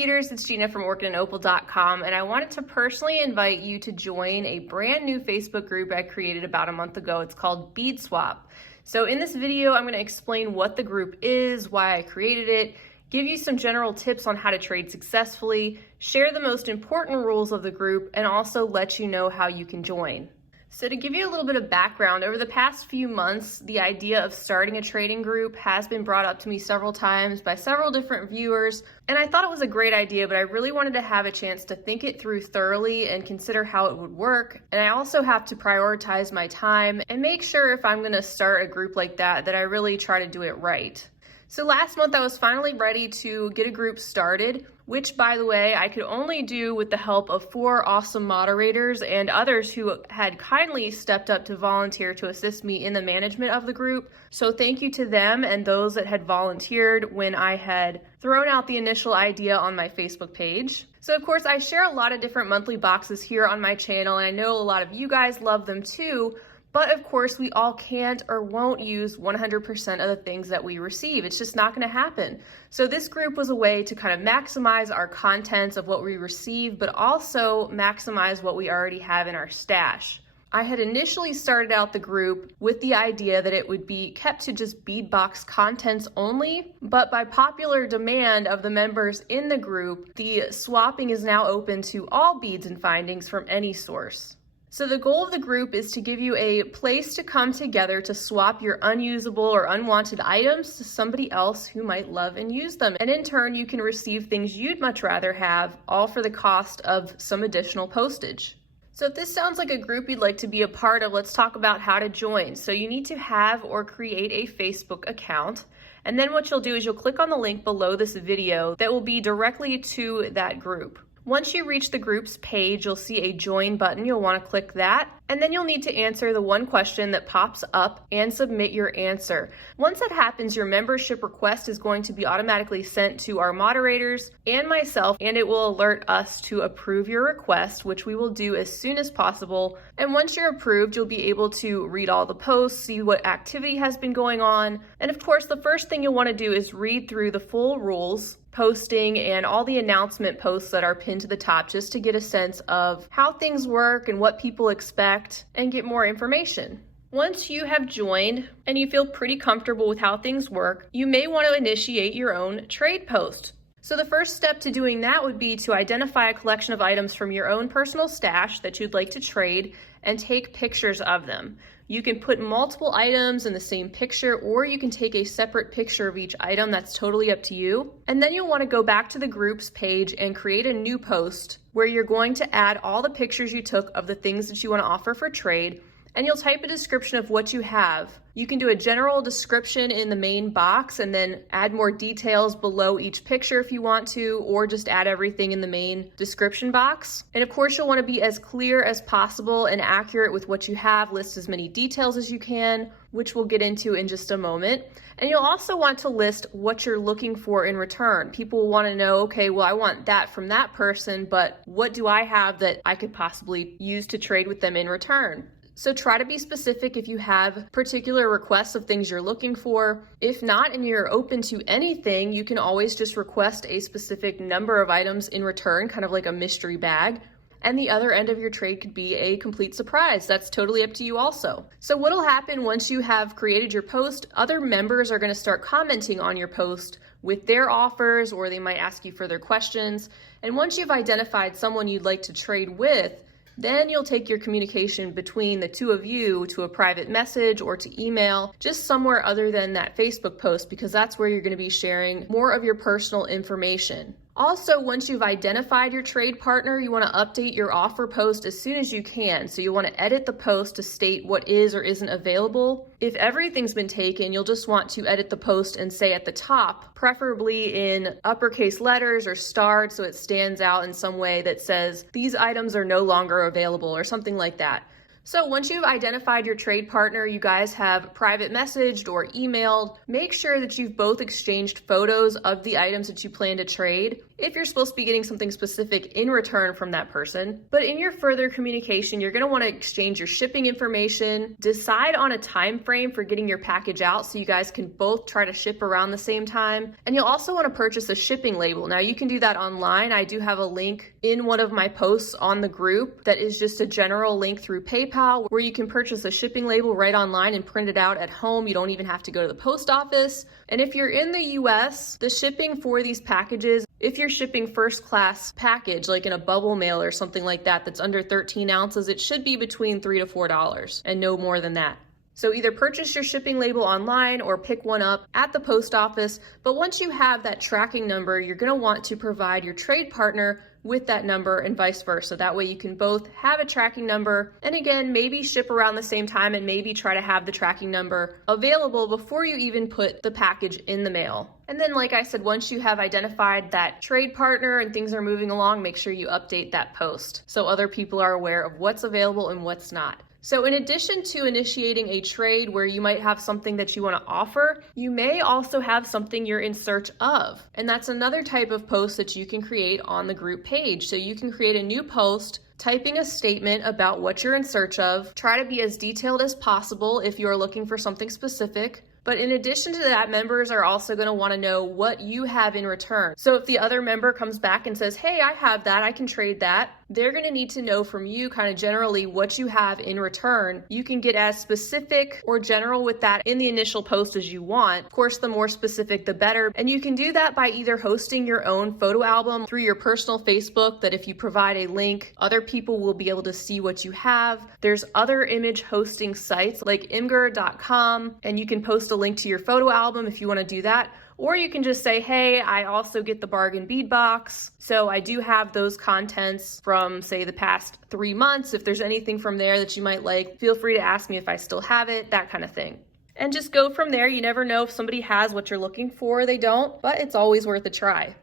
beaders, it's Gina from orchidandopal.com, and I wanted to personally invite you to join a brand new Facebook group I created about a month ago. It's called Bead Swap. So in this video, I'm going to explain what the group is, why I created it, give you some general tips on how to trade successfully, share the most important rules of the group, and also let you know how you can join. So to give you a little bit of background, over the past few months, the idea of starting a trading group has been brought up to me several times by several different viewers, and I thought it was a great idea, but I really wanted to have a chance to think it through thoroughly and consider how it would work. And I also have to prioritize my time and make sure if I'm going to start a group like that, that I really try to do it right. So last month I was finally ready to get a group started, which by the way, I could only do with the help of 4 awesome moderators and others who had kindly stepped up to volunteer to assist me in the management of the group. So thank you to them and those that had volunteered when I had thrown out the initial idea on my Facebook page. So of course I share a lot of different monthly boxes here on my channel, and I know a lot of you guys love them too. But of course, we all can't or won't use 100% of the things that we receive. It's just not going to happen. So this group was a way to kind of maximize our contents of what we receive, but also maximize what we already have in our stash. I had initially started out the group with the idea that it would be kept to just bead box contents only, but by popular demand of the members in the group, the swapping is now open to all beads and findings from any source. So the goal of the group is to give you a place to come together to swap your unusable or unwanted items to somebody else who might love and use them. And in turn, you can receive things you'd much rather have, all for the cost of some additional postage. So if this sounds like a group you'd like to be a part of, let's talk about how to join. So you need to have or create a Facebook account. And then what you'll do is you'll click on the link below this video that will be directly to that group. Once you reach the group's page, you'll see a join button. You'll want to click that, and then you'll need to answer the one question that pops up and submit your answer. Once that happens, your membership request is going to be automatically sent to our moderators and myself, and it will alert us to approve your request, which we will do as soon as possible. And once you're approved, you'll be able to read all the posts, see what activity has been going on. And of course, the first thing you'll want to do is read through the full rules, posting, and all the announcement posts that are pinned to the top, just to get a sense of how things work and what people expect and get more information. Once you have joined and you feel pretty comfortable with how things work, you may want to initiate your own trade post. So the first step to doing that would be to identify a collection of items from your own personal stash that you'd like to trade and take pictures of them. You can put multiple items in the same picture, or you can take a separate picture of each item. That's totally up to you. And then you'll want to go back to the group's page and create a new post where you're going to add all the pictures you took of the things that you want to offer for trade, and you'll type a description of what you have. You can do a general description in the main box and then add more details below each picture if you want to, or just add everything in the main description box. And of course, you'll want to be as clear as possible and accurate with what you have. List as many details as you can, which we'll get into in just a moment. And you'll also want to list what you're looking for in return. People will want to know, okay, well, I want that from that person, but what do I have that I could possibly use to trade with them in return? So try to be specific if you have particular requests of things you're looking for. If not, and you're open to anything, you can always just request a specific number of items in return, kind of like a mystery bag. And the other end of your trade could be a complete surprise. That's totally up to you also. So what'll happen once you have created your post, other members are going to start commenting on your post with their offers, or they might ask you further questions. And once you've identified someone you'd like to trade with, then you'll take your communication between the two of you to a private message or to email, just somewhere other than that Facebook post, because that's where you're going to be sharing more of your personal information. Also, once you've identified your trade partner, you want to update your offer post as soon as you can. So you want to edit the post to state what is or isn't available. If everything's been taken, you'll just want to edit the post and say at the top, preferably in uppercase letters or starred so it stands out in some way that says, these items are no longer available, or something like that. So once you've identified your trade partner, you guys have private messaged or emailed, make sure that you've both exchanged photos of the items that you plan to trade. if you're supposed to be getting something specific in return from that person. But in your further communication, you're going to want to exchange your shipping information, decide on a time frame for getting your package out so you guys can both try to ship around the same time. And you'll also want to purchase a shipping label. Now you can do that online. I do have a link in one of my posts on the group that is just a general link through PayPal where you can purchase a shipping label right online and print it out at home. You don't even have to go to the post office. And if you're in the US, the shipping for these packages, if you're shipping first class package, like in a bubble mail or something like that, that's under 13 ounces, it should be between $3 to $4 and no more than that. So either purchase your shipping label online or pick one up at the post office. But once you have that tracking number, you're going to want to provide your trade partner with that number and vice versa. That way you can both have a tracking number and again, maybe ship around the same time and maybe try to have the tracking number available before you even put the package in the mail. And then, like I said, once you have identified that trade partner and things are moving along, make sure you update that post so other people are aware of what's available and what's not. So in addition to initiating a trade where you might have something that you want to offer, you may also have something you're in search of. And that's another type of post that you can create on the group page. So you can create a new post, typing a statement about what you're in search of. Try to be as detailed as possible if you're looking for something specific. But in addition to that, members are also going to want to know what you have in return. So if the other member comes back and says, hey, I have that, I can trade that, they're going to need to know from you kind of generally what you have in return. You can get as specific or general with that in the initial post as you want. Of course, the more specific, the better. And you can do that by either hosting your own photo album through your personal Facebook, that if you provide a link, other people will be able to see what you have. There's other image hosting sites like imgur.com, and you can post a link to your photo album if you want to do that. Or you can just say, hey, I also get the bargain bead box. So I do have those contents from, say, the past 3 months. If there's anything from there that you might like, feel free to ask me if I still have it, that kind of thing. And just go from there. You never know if somebody has what you're looking for or they don't, but it's always worth a try.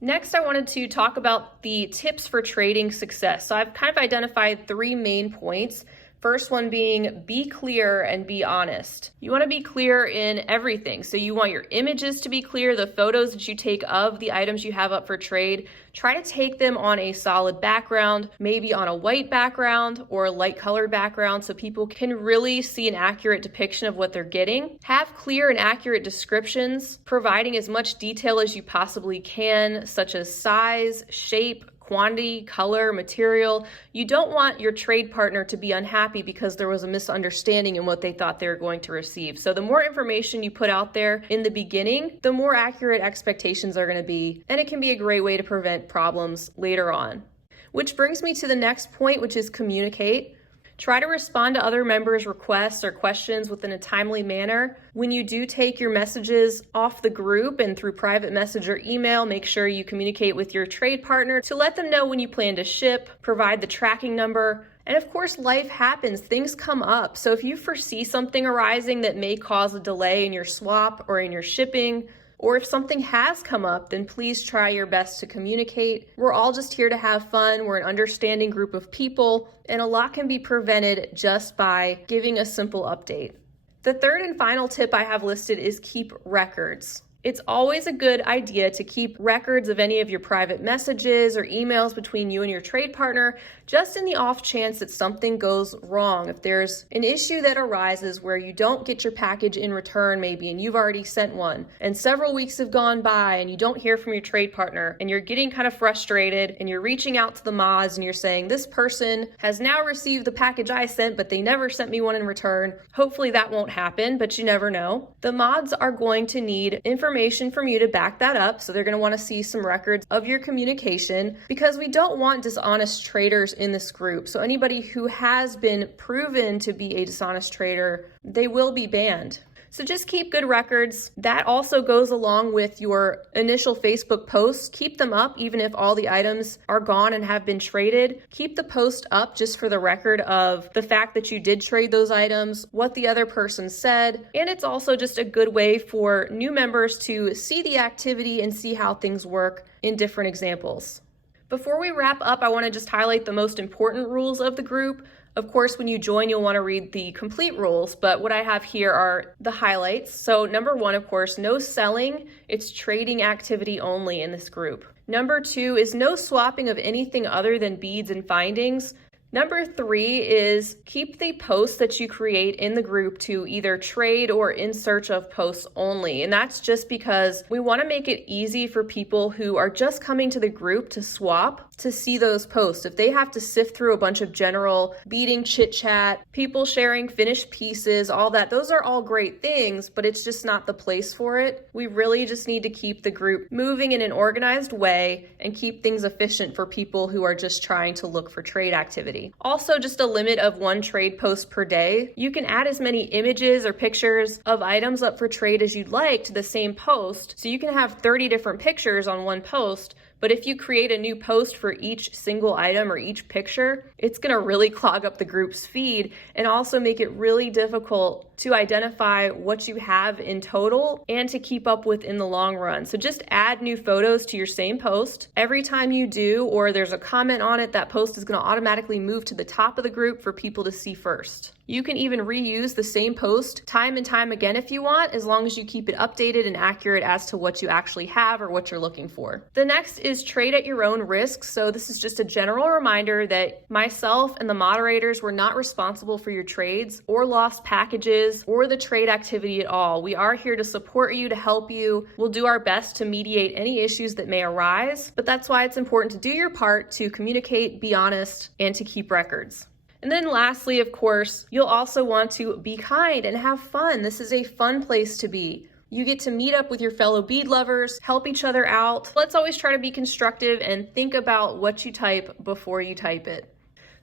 Next, I wanted to talk about the tips for trading success. So I've kind of identified 3 main points. First one being be clear and be honest. You want to be clear in everything. So you want your images to be clear, the photos that you take of the items you have up for trade. Try to take them on a solid background, maybe on a white background or a light colored background so people can really see an accurate depiction of what they're getting. Have clear and accurate descriptions, providing as much detail as you possibly can, such as size, shape, quantity, color, material. You don't want your trade partner to be unhappy because there was a misunderstanding in what they thought they were going to receive. So the more information you put out there in the beginning, the more accurate expectations are going to be, and it can be a great way to prevent problems later on. Which brings me to the next point, which is communicate. Try to respond to other members' requests or questions within a timely manner. When you do take your messages off the group and through private message or email, make sure you communicate with your trade partner to let them know when you plan to ship, provide the tracking number. And of course, life happens, things come up. So if you foresee something arising that may cause a delay in your swap or in your shipping, or if something has come up, then please try your best to communicate. We're all just here to have fun. We're an understanding group of people, and a lot can be prevented just by giving a simple update. The third and final tip I have listed is keep records. It's always a good idea to keep records of any of your private messages or emails between you and your trade partner, just in the off chance that something goes wrong. If there's an issue that arises where you don't get your package in return maybe, and you've already sent one, and several weeks have gone by and you don't hear from your trade partner, and you're getting kind of frustrated, and you're reaching out to the mods and you're saying, this person has now received the package I sent, but they never sent me one in return. Hopefully that won't happen, but you never know. The mods are going to need information from you to back that up, so they're going to want to see some records of your communication, because we don't want dishonest traders in this group. So anybody who has been proven to be a dishonest trader, they will be banned. So just keep good records. That also goes along with your initial Facebook posts. Keep them up even if all the items are gone and have been traded. Keep the post up just for the record of the fact that you did trade those items, what the other person said, and it's also just a good way for new members to see the activity and see how things work in different examples. Before we wrap up, I want to just highlight the most important rules of the group. Of course, when you join, you'll want to read the complete rules, but what I have here are the highlights. So number 1, of course, no selling. It's trading activity only in this group. Number 2 is no swapping of anything other than beads and findings. Number 3 is keep the posts that you create in the group to either trade or in search of posts only. And that's just because we want to make it easy for people who are just coming to the group to swap to see those posts. If they have to sift through a bunch of general beading chit chat, people sharing finished pieces, all that, those are all great things, but it's just not the place for it. We really just need to keep the group moving in an organized way and keep things efficient for people who are just trying to look for trade activity. Also, just a limit of 1 trade post per day. You can add as many images or pictures of items up for trade as you'd like to the same post. So you can have 30 different pictures on one post, but if you create a new post for each single item or each picture, it's going to really clog up the group's feed and also make it really difficult to identify what you have in total and to keep up with in the long run. So just add new photos to your same post. Every time you do, or there's a comment on it, that post is going to automatically move to the top of the group for people to see first. You can even reuse the same post time and time again if you want, as long as you keep it updated and accurate as to what you actually have or what you're looking for. The next is trade at your own risk. So this is just a general reminder that myself and the moderators were not responsible for your trades or lost packages or the trade activity at all. We are here to support you, to help you. We'll do our best to mediate any issues that may arise, but that's why it's important to do your part to communicate, be honest, and to keep records. And then lastly, of course, you'll also want to be kind and have fun. This is a fun place to be. You get to meet up with your fellow bead lovers, help each other out. Let's always try to be constructive and think about what you type before you type it.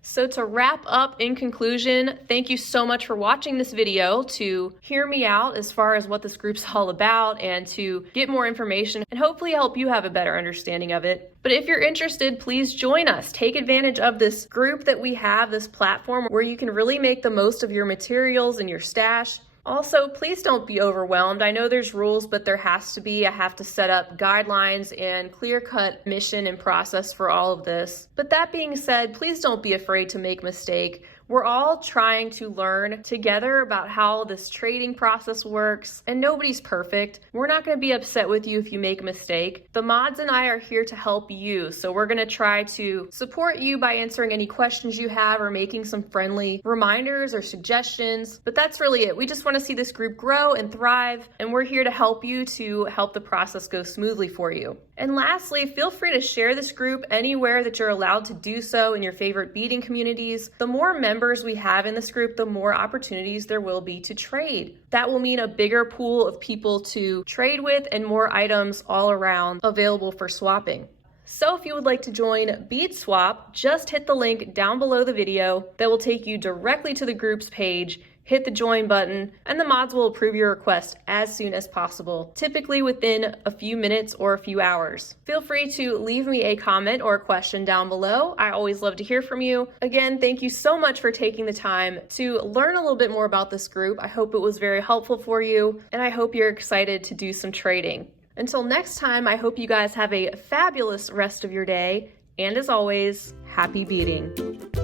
So to wrap up, in conclusion, thank you so much for watching this video to hear me out as far as what this group's all about and to get more information and hopefully help you have a better understanding of it. But if you're interested, please join us. Take advantage of this group that we have, this platform where you can really make the most of your materials and your stash. Also, please don't be overwhelmed. I know there's rules, but there has to be. I have to set up guidelines and clear-cut mission and process for all of this. But that being said, please don't be afraid to make a mistake. We're all trying to learn together about how this trading process works, and nobody's perfect. We're not going to be upset with you if you make a mistake. The mods and I are here to help you, so we're going to try to support you by answering any questions you have or making some friendly reminders or suggestions. But that's really it. We just want to see this group grow and thrive, and we're here to help you to help the process go smoothly for you. And lastly, feel free to share this group anywhere that you're allowed to do so in your favorite beading communities. The more members we have in this group, the more opportunities there will be to trade. That will mean a bigger pool of people to trade with and more items all around available for swapping. So if you would like to join Bead Swap, just hit the link down below the video that will take you directly to the group's page. Hit the join button, and the mods will approve your request as soon as possible, typically within a few minutes or a few hours. Feel free to leave me a comment or a question down below. I always love to hear from you. Again, thank you so much for taking the time to learn a little bit more about this group. I hope it was very helpful for you, and I hope you're excited to do some trading. Until next time, I hope you guys have a fabulous rest of your day, and as always, happy beading.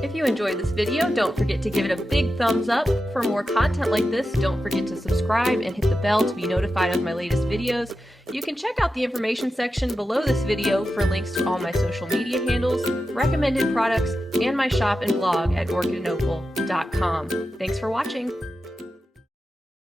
If you enjoyed this video, don't forget to give it a big thumbs up. For more content like this, don't forget to subscribe and hit the bell to be notified of my latest videos. You can check out the information section below this video for links to all my social media handles, recommended products, and my shop and blog at orchidandopal.com. Thanks for watching.